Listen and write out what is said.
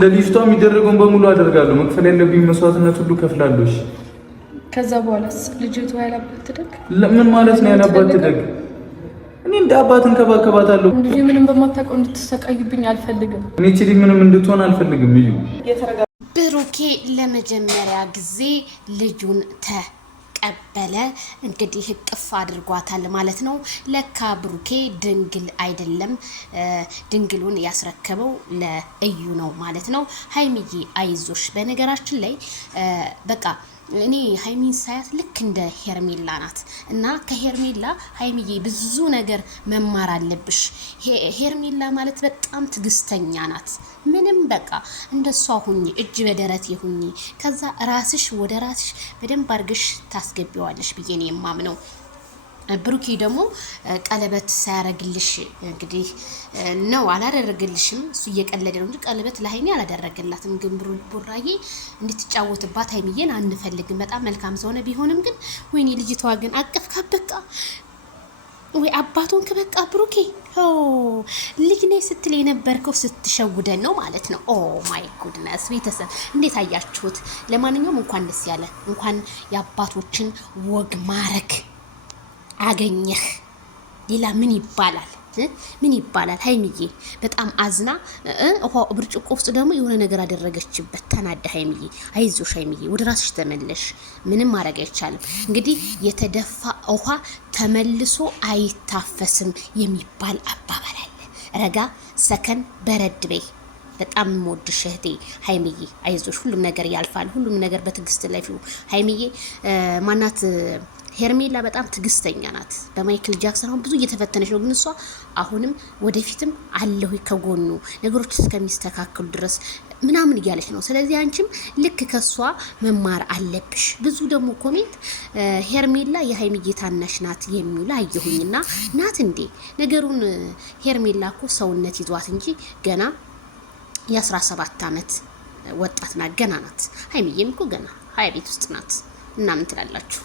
ለልጅቷ የሚደረገውን በሙሉ አደርጋለሁ። መክፈል ያለብኝ መስዋዕትነት ሁሉ ከፍላለሁ። ከዛ በኋላስ ልጅቷ ያላባት ትደግ? ምን ማለት ነው ያላባት ትደግ? እኔ እንደ አባት እንከባከባታለሁ። ልጅ ምንም በማታውቀው እንድትሰቃይብኝ አልፈልግም። እኔ እቺ ልጅ ምንም እንድትሆን አልፈልግም። እዩ ብሩኬ ለመጀመሪያ ጊዜ ልጁን ተቀበለ። እንግዲህ እቅፍ አድርጓታል ማለት ነው። ለካ ብሩኬ ድንግል አይደለም፣ ድንግሉን ያስረከበው ለእዩ ነው ማለት ነው። ሀይሚዬ አይዞሽ። በነገራችን ላይ በቃ እኔ ሀይሚን ሳያት ልክ እንደ ሄርሜላ ናት እና ከሄርሜላ ሀይሚዬ ብዙ ነገር መማር አለብሽ። ሄርሜላ ማለት በጣም ትግስተኛ ናት። ምንም በቃ እንደሷ ሁኚ፣ እጅ በደረት ይሁኚ። ከዛ ራስሽ ወደ ራስሽ በደንብ አድርገሽ ታስገቢዋለሽ ብዬ ነው የማምነው። ብሩኬ ደግሞ ቀለበት ሳያረግልሽ እንግዲህ ነው አላደረገልሽም። እሱ እየቀለደ ነው እንጂ ቀለበት ለሀይሚ አላደረገላትም። ግን ቡራዬ እንድትጫወትባት ሀይሚዬን አንፈልግም። በጣም መልካም ሰው ነው። ቢሆንም ግን ወይኔ ልጅቷ ግን አቀፍ ካበቃ ወይ አባቱን ከበቃ ብሩኬ ልጅ ነኝ ስትል የነበርከው ስትሸውደን ነው ማለት ነው። ኦ ማይ ጉድነስ ቤተሰብ እንዴት አያችሁት? ለማንኛውም እንኳን ደስ ያለ፣ እንኳን የአባቶችን ወግ ማረግ አገኘህ። ሌላ ምን ይባላል? ምን ይባላል? ሀይሚዬ በጣም አዝና ውሃ ብርጭቆ ውስጥ ደግሞ የሆነ ነገር አደረገችበት። ተናዳ ሀይሚዬ አይዞሽ ሀይሚዬ ወደ ራስሽ ተመለሽ። ምንም ማድረግ አይቻልም። እንግዲህ የተደፋ ውሃ ተመልሶ አይታፈስም የሚባል አባባል አለ። ረጋ ሰከን በረድ በይ። በጣም የምወድሽ እህቴ ሀይሚዬ አይዞሽ። ሁሉም ነገር ያልፋል። ሁሉም ነገር በትዕግስት ለፊው ሀይሚዬ ማናት ሄርሜላ በጣም ትግስተኛ ናት። በማይክል ጃክሰን አሁን ብዙ እየተፈተነች ነው፣ ግን እሷ አሁንም ወደፊትም አለሁ ከጎኑ ነገሮች እስከሚስተካከሉ ድረስ ምናምን እያለች ነው። ስለዚህ አንቺም ልክ ከሷ መማር አለብሽ። ብዙ ደግሞ ኮሜንት ሄርሜላ የሀይሚዬ ታናሽ ናት የሚል አየሁኝና ናት እንዴ? ነገሩን ሄርሜላ እኮ ሰውነት ይዟት እንጂ ገና የ17 ዓመት ወጣት ናት፣ ገና ናት። ሀይሚዬም እኮ ገና 20 ቤት ውስጥ ናት። እና ምን ትላላችሁ?